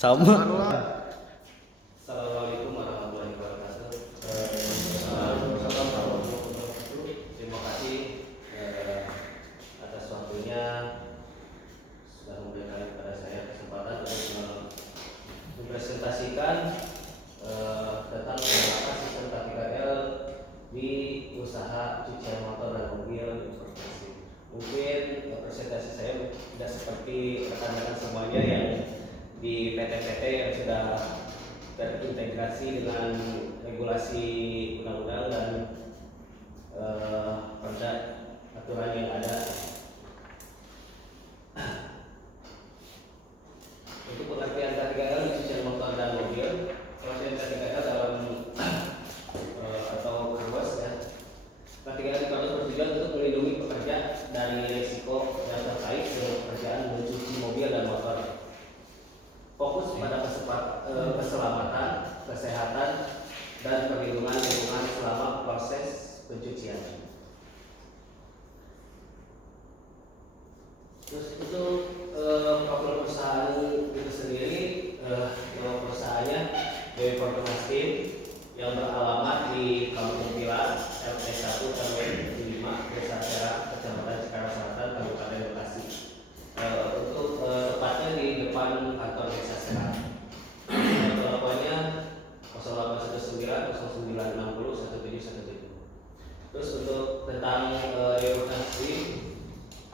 Sama. Assalamualaikum warahmatullahi wabarakatuh. Terima kasih atas waktunya sudah memberikan kepada saya kesempatan untuk mempresentasikan tentang penerapan sistem K3L di usaha cucian motor dan mobil informasi. Mungkin presentasi saya tidak seperti rekan-rekan semuanya yang di PT-PT yang sudah terintegrasi dengan regulasi undang-undang dan perda aturan yang ada. Untuk pengertian K3L di cucian motor dan mobil, pengertian K3L dalam atau KRWAS ya. K3L bertujuan untuk melindungi pekerja dari risiko yang terkait dengan pekerjaan mencuci mobil dan motor. Fokus pada keselamatan, kesehatan, dan perlindungan lingkungan selama proses pencucian. Terus untuk profil perusahaan itu sendiri, nama perusahaannya Dewi Perkenas Tim yang beralamat di Kampung Pilar, RT 1 RW 5, Desa Serang, Kecamatan Cikarang Selatan, Kabupaten Bekasi. Untuk tepatnya di depan kantor Desa Serang. Teleponnya 0819 0960 1717. Terus untuk tentang informasi,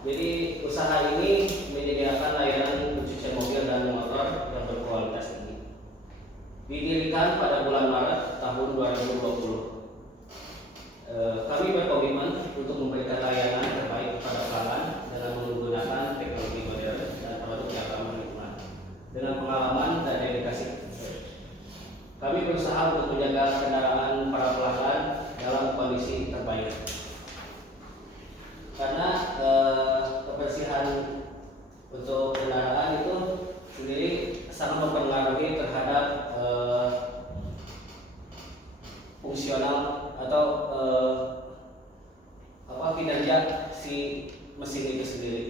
jadi usaha ini menyediakan layanan pencucian mobil dan motor yang berkualitas tinggi. Didirikan pada bulan Maret tahun 2020. Kami berkomitmen untuk memberikan layanan terbaik kepada pelanggan dengan menggunakan teknologi modern dan produk yang ramah lingkungan. Dengan pengalaman dan dedikasi, kami berusaha untuk menjaga kendaraan para pelanggan dalam kondisi terbaik. Karena kebersihan untuk kendaraan itu sendiri sangat mempengaruhi terhadap fungsional atau kinerja si mesin itu sendiri.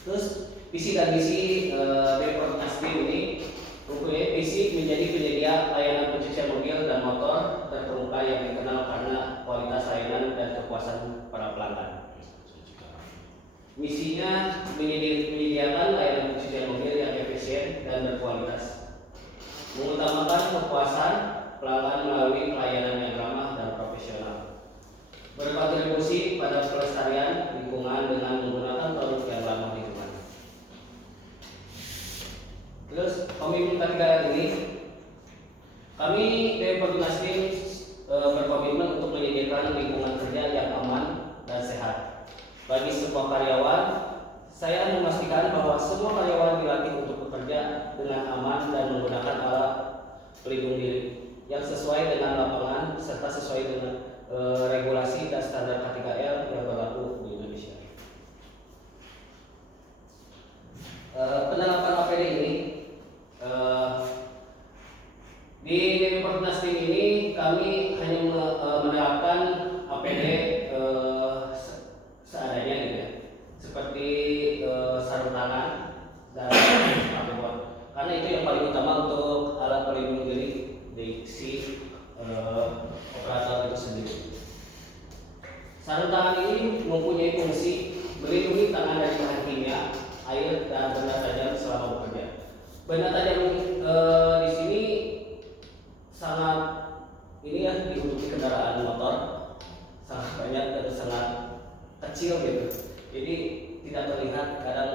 Terus visi dan misi Perkenas Tim ini mempunyai visi menjadi penyedia layanan pencucian mobil dan motor terkemuka yang dikenal karena kualitas layanan dan kepuasan para pelanggan. Misinya menyediakan layanan pencucian mobil yang efisien dan berkualitas, mengutamakan kepuasan pelanggan melalui pelayanan yang ramah dan profesional, berkontribusi pada pelestarian lingkungan dengan menggunakan produk yang ramah lingkungan. Terus komitmen K3L ini, kami dari Perkenas Tim berkomitmen untuk menyediakan lingkungan kerja yang aman dan sehat bagi semua karyawan. Saya memastikan bahwa semua karyawan dilatih untuk bekerja dengan aman dan menggunakan alat pelindung diri yang sesuai dengan lapangan serta sesuai dengan regulasi dan standar K3L yang berlaku di Indonesia. Penerapan APD ini di Perkenas Tim ini kami hanya menerapkan APD seadanya gitu ya, seperti sarung tangan dan apapun, karena itu yang paling utama untuk alat pelindung diri di si operator itu sendiri. Sarung tangan ini mempunyai fungsi melindungi tangan dari bahan kimia, air, dan benda tajam selama bekerja. Benda tajam di sini sangat ini ya, diikuti kendaraan motor sangat banyak dan sangat kecil gitu. Jadi tidak terlihat, kadang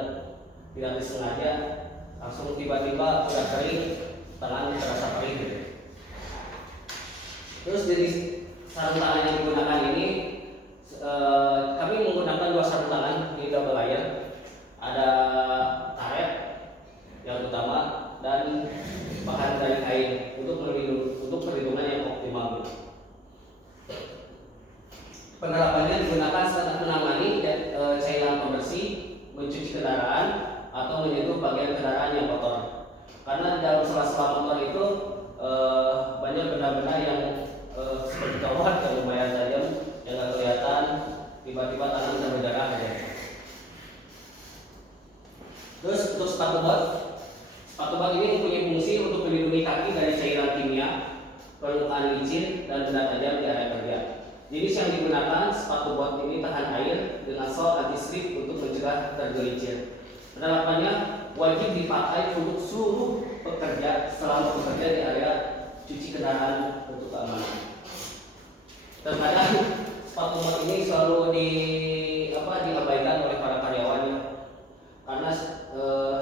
tidak disengaja langsung tiba-tiba udah kering, tangan terasa kering gitu. Terus dari sarung tangan yang digunakan ini kami menggunakan dua sarung tangan di double layer. Ada karet yang utama dan bahan dari kain untuk perlindungan yang optimal. Penerapannya digunakan saat menangani cairan pembersih, mencuci kendaraan, atau menyentuh bagian kendaraan yang kotor. Karena dalam sela-sela motor itu banyak benda-benda yang seperti kawat yang lumayan tajam yang nggak kelihatan, tiba-tiba tangan berdarah aja. Terus untuk sepatu bot Sepatu bot ini mempunyai fungsi untuk melindungi kaki dari cairan kimia, permukaan licin, dan benda tajam di area kerja. Jenis yang digunakan sepatu bot ini tahan air dengan sol anti-slip untuk mencegah tergelincir. Penerapannya wajib dipakai untuk seluruh pekerja selama bekerja di area cuci kendaraan untuk keamanan. Terkadang sepatu bot ini selalu diabaikan oleh para karyawannya karena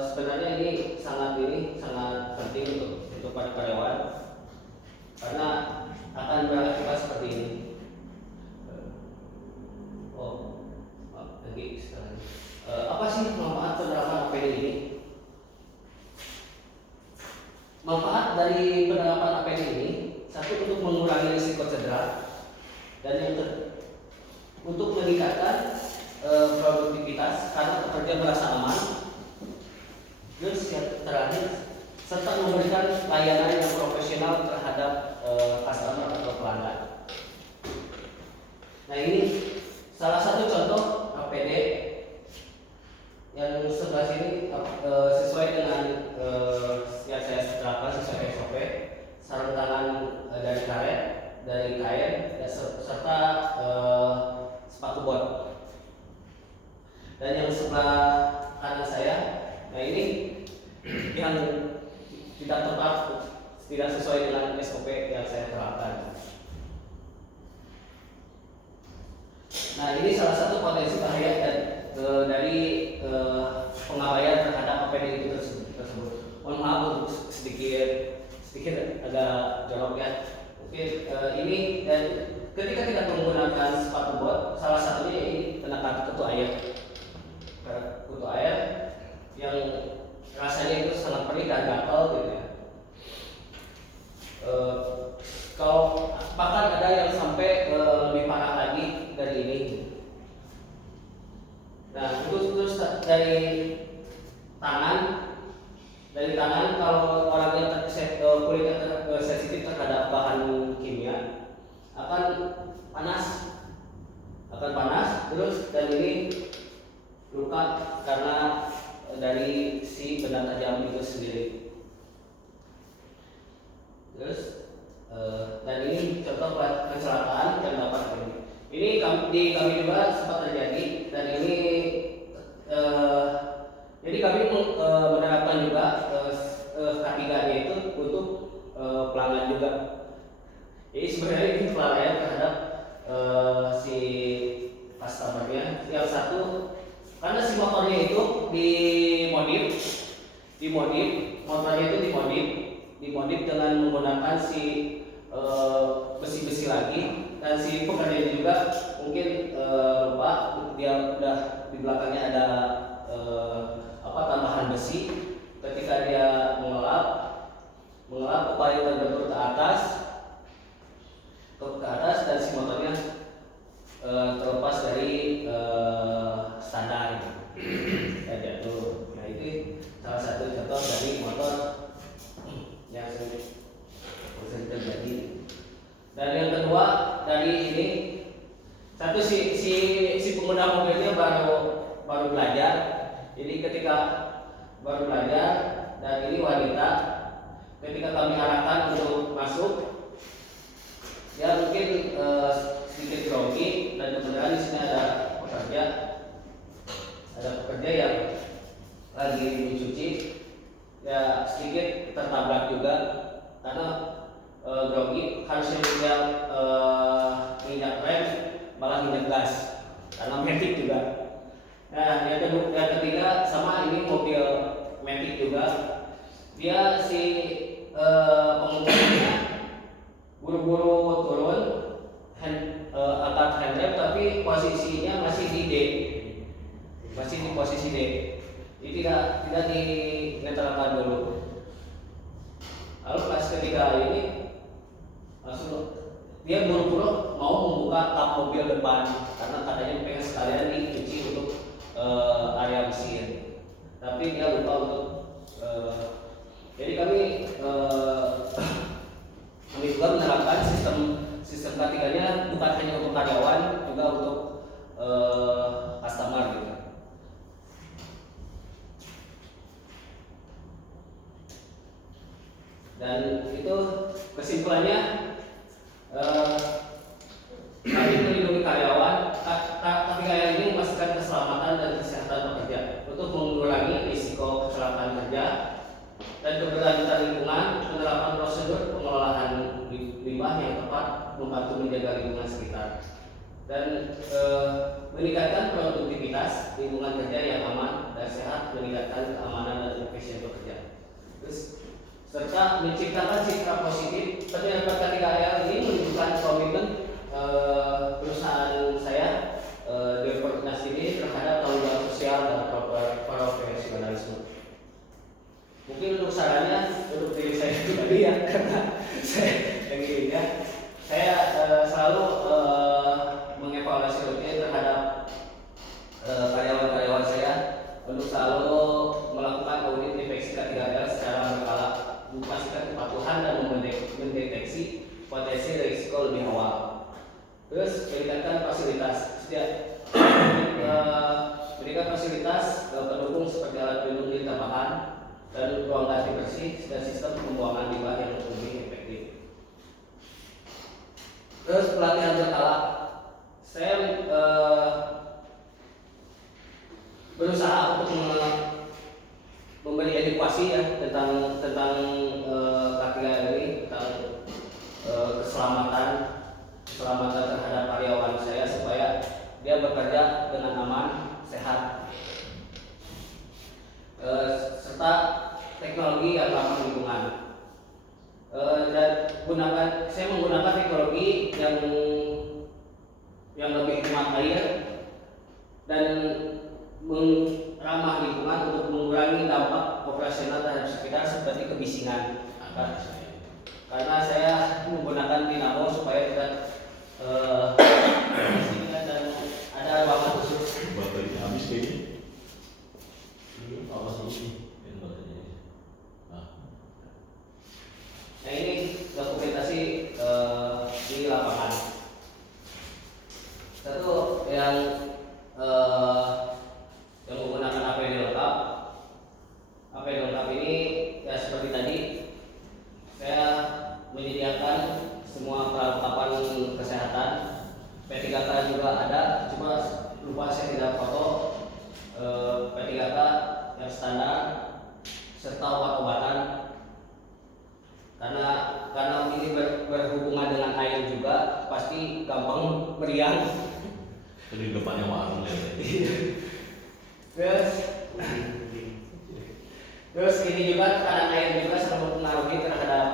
sebenarnya ini sangat penting untuk para karyawan karena akan berakibat seperti ini. Apa sih manfaat penerapan APD ini? Manfaat dari penerapan APD ini satu, untuk mengurangi risiko cedera, dan yang untuk meningkatkan produktivitas karena pekerja merasa aman. Terus yang terakhir, serta memberikan layanan yang profesional terhadap customer atau pelanggan. Nah, ini salah satu contoh APD yang sebelah sini sesuai dengan yang saya terapkan sesuai SOP, sarung tangan dari karet, dari kain, serta sepatu bot. Dan yang sebelah kanan saya, nah ini yang tidak tepat, tidak sesuai dengan SOP yang saya terapkan. Nah, ini salah satu potensi bahaya dari pengabaian terhadap APD itu tersebut. Mohon maaf untuk sedikit agak jorok ya. Oke, ini dan ketika tidak menggunakan sepatu bot, salah satunya ini kena kutu air yang rasanya itu sangat perih dan gatal gitu ya. Kalau bahkan ada yang sampai lebih parah lagi dari ini. Nah, terus dari tangan kalau orangnya kulitnya sensitif terhadap bahan kimia akan panas, terus dan ini luka karena dari si benda tajam itu sendiri. Terus dan ini contoh kecelakaan yang dapat ini di kami juga sempat terjadi, dan ini jadi kami menerapkan juga K3-nya itu untuk pelanggan juga. Jadi sebenarnya ini pelanggan terhadap si customernya. Yang satu, karena si motornya itu motornya itu dimodif dengan menggunakan si besi-besi lagi, dan si pekerjanya juga mungkin lupa dia udah di belakangnya ada tambahan besi. Ketika dia mengelap upaya terbentur ke atas dan si motornya terlepas dari standar dan jatuh. Nah, ini salah satu contoh dari motor yang sering terjadi. Dan yang kedua, dari ini satu si pengguna mobilnya baru belajar. Jadi ketika baru belajar, dan ini wanita, ketika kami arahkan untuk masuk, ya mungkin sedikit grogi, dan kemudian di sini ada pekerja yang lagi mencuci, ya sedikit tertabrak juga karena grogi. Harusnya dia minyak rem, malah minyak gas karena metik juga. Nah, yang ketiga sama ini mobil metik juga, dia si pengemudinya buru-buru turun angkat handrem, tapi posisinya masih di posisi D. Jadi tidak dinetralkan dulu. Lalu pas ketika ini langsung dia buru-buru mau membuka kap mobil depan karena katanya pengen sekalian dicuci untuk area mesin, tapi dia lupa untuk jadi kami juga menerapkan sistem K3-nya bukan hanya untuk karyawan, juga untuk customer gitu. Dan itu kesimpulannya, kami melindungi karyawan, tapi karyawan ini memastikan keselamatan dan kesehatan pekerja untuk mengurangi risiko kecelakaan kerja dan keberlanjutan lingkungan. Penerapan prosedur pengelolaan limbah yang tepat membantu menjaga lingkungan sekitar dan meningkatkan produktivitas lingkungan kerja yang aman dan sehat, meningkatkan keamanan dan efisien bekerja. Terus serta menciptakan citra positif. Penerapan K3R ini menunjukkan komitmen perusahaan saya Departemen ini terhadap tanggung jawab sosial dan profesionalisme. Mungkin untuk sarannya untuk diri saya pribadi ya, karena saya yang ini ya, saya selalu mengevaluasi rutin terhadap karyawan-karyawan saya untuk selalu melakukan audit inspeksi K3R secara berkala, memastikan kepatuhan dan mendeteksi potensi risiko lebih awal. Terus meningkatkan fasilitas, berikan fasilitas pendukung seperti alat pelindung diri tambahan dan ruang ganti bersih dan sistem pembuangan limbah yang lebih efektif. Terus pelatihan berkala, saya berusaha untuk memberi edukasi ya tentang K3R ini, tentang keselamatan terhadap karyawan saya supaya dia bekerja dengan aman, sehat, serta teknologi yang ramah lingkungan. Dan saya menggunakan teknologi yang lebih hemat air dan ramah lingkungan untuk mengurangi dampak operasional terhadap sekitar seperti kebisingan. Karena saya menggunakan dinamo supaya tidak dan ada ruangan khusus. Baterainya habis kayaknya. Apa sih ini baterainya? Nah ini dokumentasi di lapangan. Satu yang menggunakan APD lengkap. APD lengkap ini ya seperti tadi saya menyediakan semua perlengkapan kesehatan. P3K juga ada, cuma lupa saya tidak foto. P3K yang standar serta obat-obatan. Karena ini berhubungan dengan air juga, pasti gampang meriang. Tadi depannya warung ya. Terus ini juga tekanan air juga sangat mempengaruhi terhadap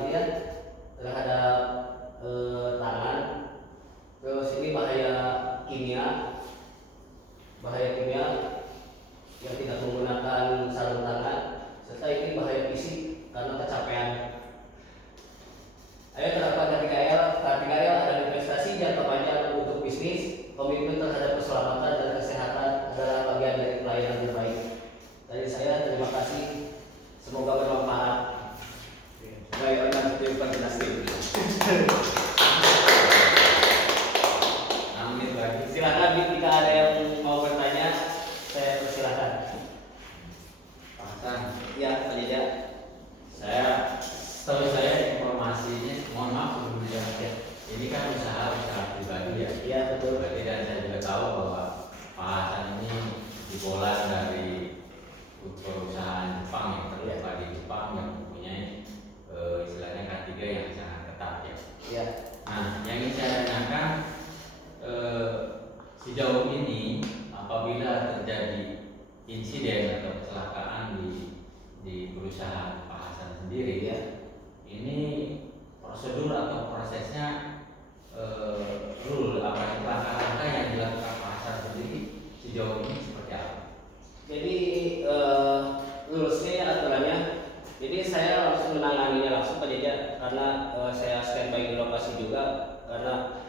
ini ya, terhadap tangan. Terus ini bahaya kimia yang tidak menggunakan sarung tangan, serta ini bahaya fisik karena kecapean. Ayo terapkan K3R adalah investasi jangka panjang untuk bisnis. Komitmen terhadap keselamatan dan kesehatan adalah bagian dari pelayanan terbaik. Dari saya terima kasih, semoga bermanfaat. Baik, silakan jika ada yang mau bertanya, saya persilahkan. Pak Hasan, Ya, Pak Jaja. Setahu saya informasinya, mohon maaf sebelum dijawab, ini kan usaha pribadi ya. Iya, betul. Berarti dan saya juga tahu bahwa Pak Hasan ini dibolas dari perusahaan Jepang yang terletak di Jepang yang mempunyai istilahnya K3 yang sangat ketat ya. Iya. Nah, yang ingin saya tanyakan sejauh ini apabila terjadi insiden atau kecelakaan di perusahaan Pak Hasan sendiri ya, ini prosedur atau prosesnya rule apa langkah-langkah yang dilakukan Pak Hasan sendiri sejauh ini seperti apa? Jadi lurusnya aturannya. Jadi saya langsung menanganinya langsung Pak Jaja karena saya standby di lokasi juga karena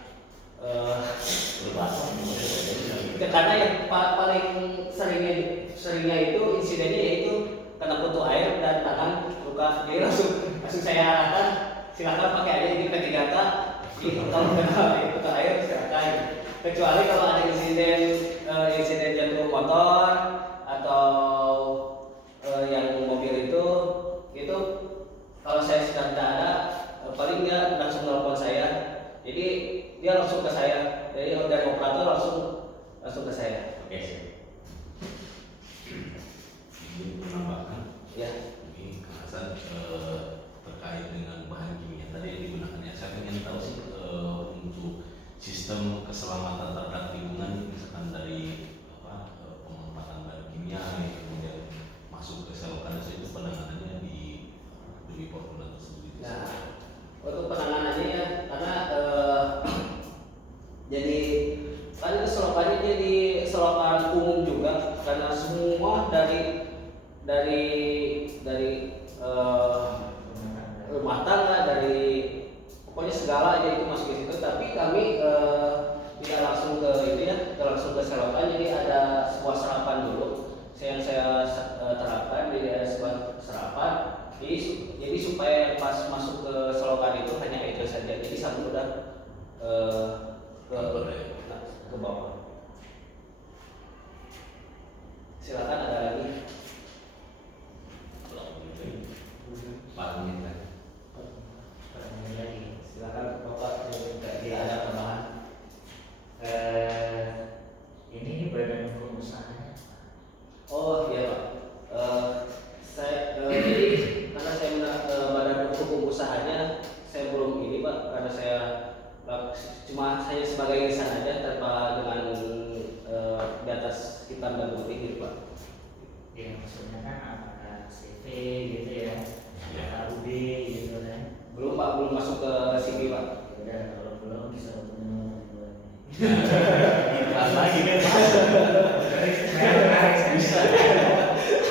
karena yang paling seringnya itu insidennya yaitu kena kutu air dan tangan luka. Jadi langsung saya arahkan, silakan pakai aja ini P3K. Kalau kena kutu air silakan. Kecuali kalau ada insiden jatuh motor atau yang mobil itu dari rumah tangga, dari pokoknya segala aja itu masuk ke situ. Tapi kami tidak langsung ke itu ya, tidak langsung ke selokan. Jadi ada sebuah serapan dulu yang saya terapkan. Jadi ada sebuah serapan. Jadi supaya pas masuk ke selokan itu hanya itu saja. Jadi sampai udah ke bawah. Silakan ada lagi. Pak Amin lagi. Silakan Bapak, tidak ada tambahan. Ini badan hukum usahanya. Oh iya Pak. Jadi karena saya badan hukum usahanya saya belum ini Pak, karena saya cuma saya sebagai insan aja tanpa dengan di atas hitam dan putih gitu Pak. Ya maksudnya kan apakah CV gitu ya, KUB gitu kan. Belum Pak, belum masuk ke CV Pak. Udah kalau belum bisa ketemu Lagi kan bisa.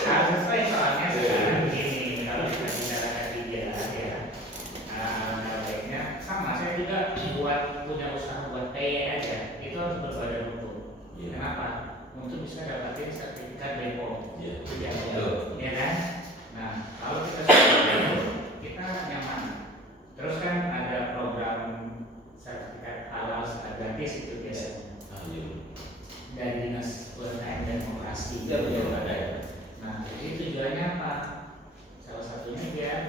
Harus saya soalnya sekarang begini, kalau kita bicara ketiga ya, baiknya sama. Saya juga punya usaha buat PE aja, itu harus berbadan hukum. Kenapa? Untuk bisa dapatin sertifikat BPOM. Ya kan? Nah, kalau kita sudah kita nyaman. Terus kan ada program sertifikat halal gratis itu biasanya dari dinas UMKM dan koperasi. Ya, betul. Ada. Nah, jadi tujuannya apa? Salah satunya biar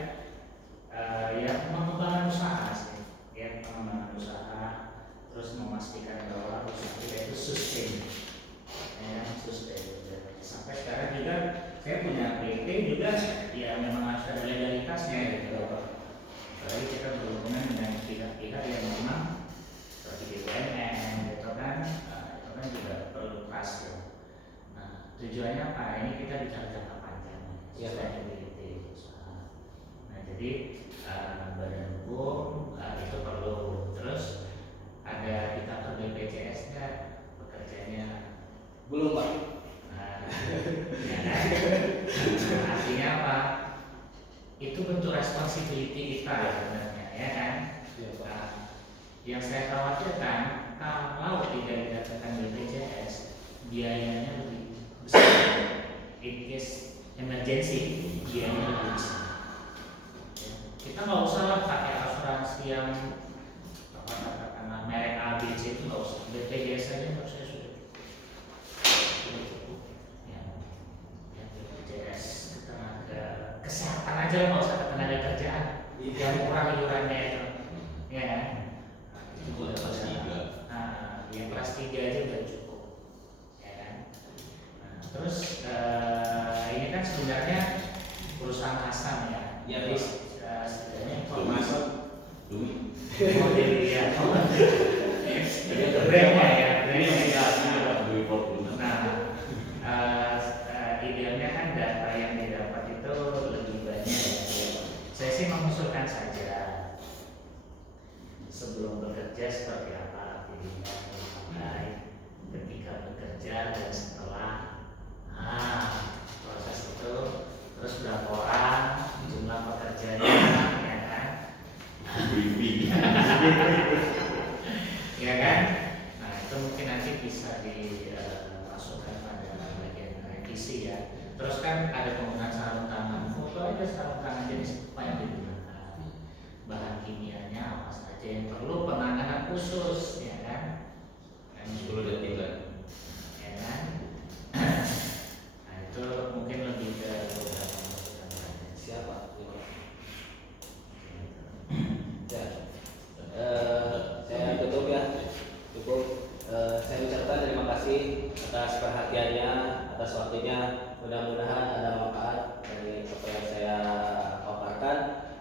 ya pengembangan usaha sih, ya pengembangan usaha, terus memastikan bahwa usaha kita itu sustain, ya sustain. Sampai sekarang juga saya punya PT juga, ya memang harus ada legalitasnya gitu. Jadi kita berhubungan dengan pihak-pihak yang memang seperti BUMN gitu kan, itu kan juga perlu trust ya. Nah, tujuannya apa? Ini kita bicara jangka panjang, sustainability usaha. Nah, jadi badan hukum itu perlu. Terus ada kita per BPJS-nya pekerjanya Belum Pak. ya kan? Artinya apa? Itu bentuk responsibility kita sebenarnya, ya kan? Nah, yang saya khawatirkan kalau tidak didapatkan BPJS, biayanya lebih besar. In case emergency, biayanya lebih besar. Kita nggak usah lah pakai asuransi yang katakanlah merek A, B, C itu nggak usah. BPJS saja menurut saya sudah cukup. Ya, BPJS tenaga kesehatan aja nggak usah tenaga kerjaan. Yang murah iurannya itu, ya kan? Itu udah kelas 3. Nah, yang kelas 3 aja udah cukup, ya kan? Nah, terus ini kan sebenarnya perusahaan Hasan ya. Jadi setidaknya informasi model ya, brandnya ya, brandnya. Nah, idealnya kan data yang didapat itu lebih banyak ya. Saya sih mengusulkan saja sebelum bekerja seperti apa pilihan baik ketika bekerja dan setelah proses itu, terus berapa orang, jumlah pekerjanya, ya kan? Ya kan? Nah itu mungkin nanti bisa dimasukkan pada bagian revisi ya. Terus kan ada penggunaan sarung tangan, foto aja sarung tangan jenis apa yang digunakan, bahan kimianya apa saja yang perlu penanganan khusus, ya kan? Dan 10 detik lah. ya kan? Nah itu mungkin lebih ke beberapa masukan saja. Siapa? Ya. Saya tutup ya. Cukup. Saya ucapkan terima kasih atas perhatiannya, atas waktunya. Mudah-mudahan ada manfaat dari apa yang saya paparkan.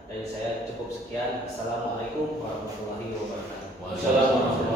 Dan saya cukup sekian. Assalamualaikum warahmatullahi wabarakatuh. Wassalamualaikum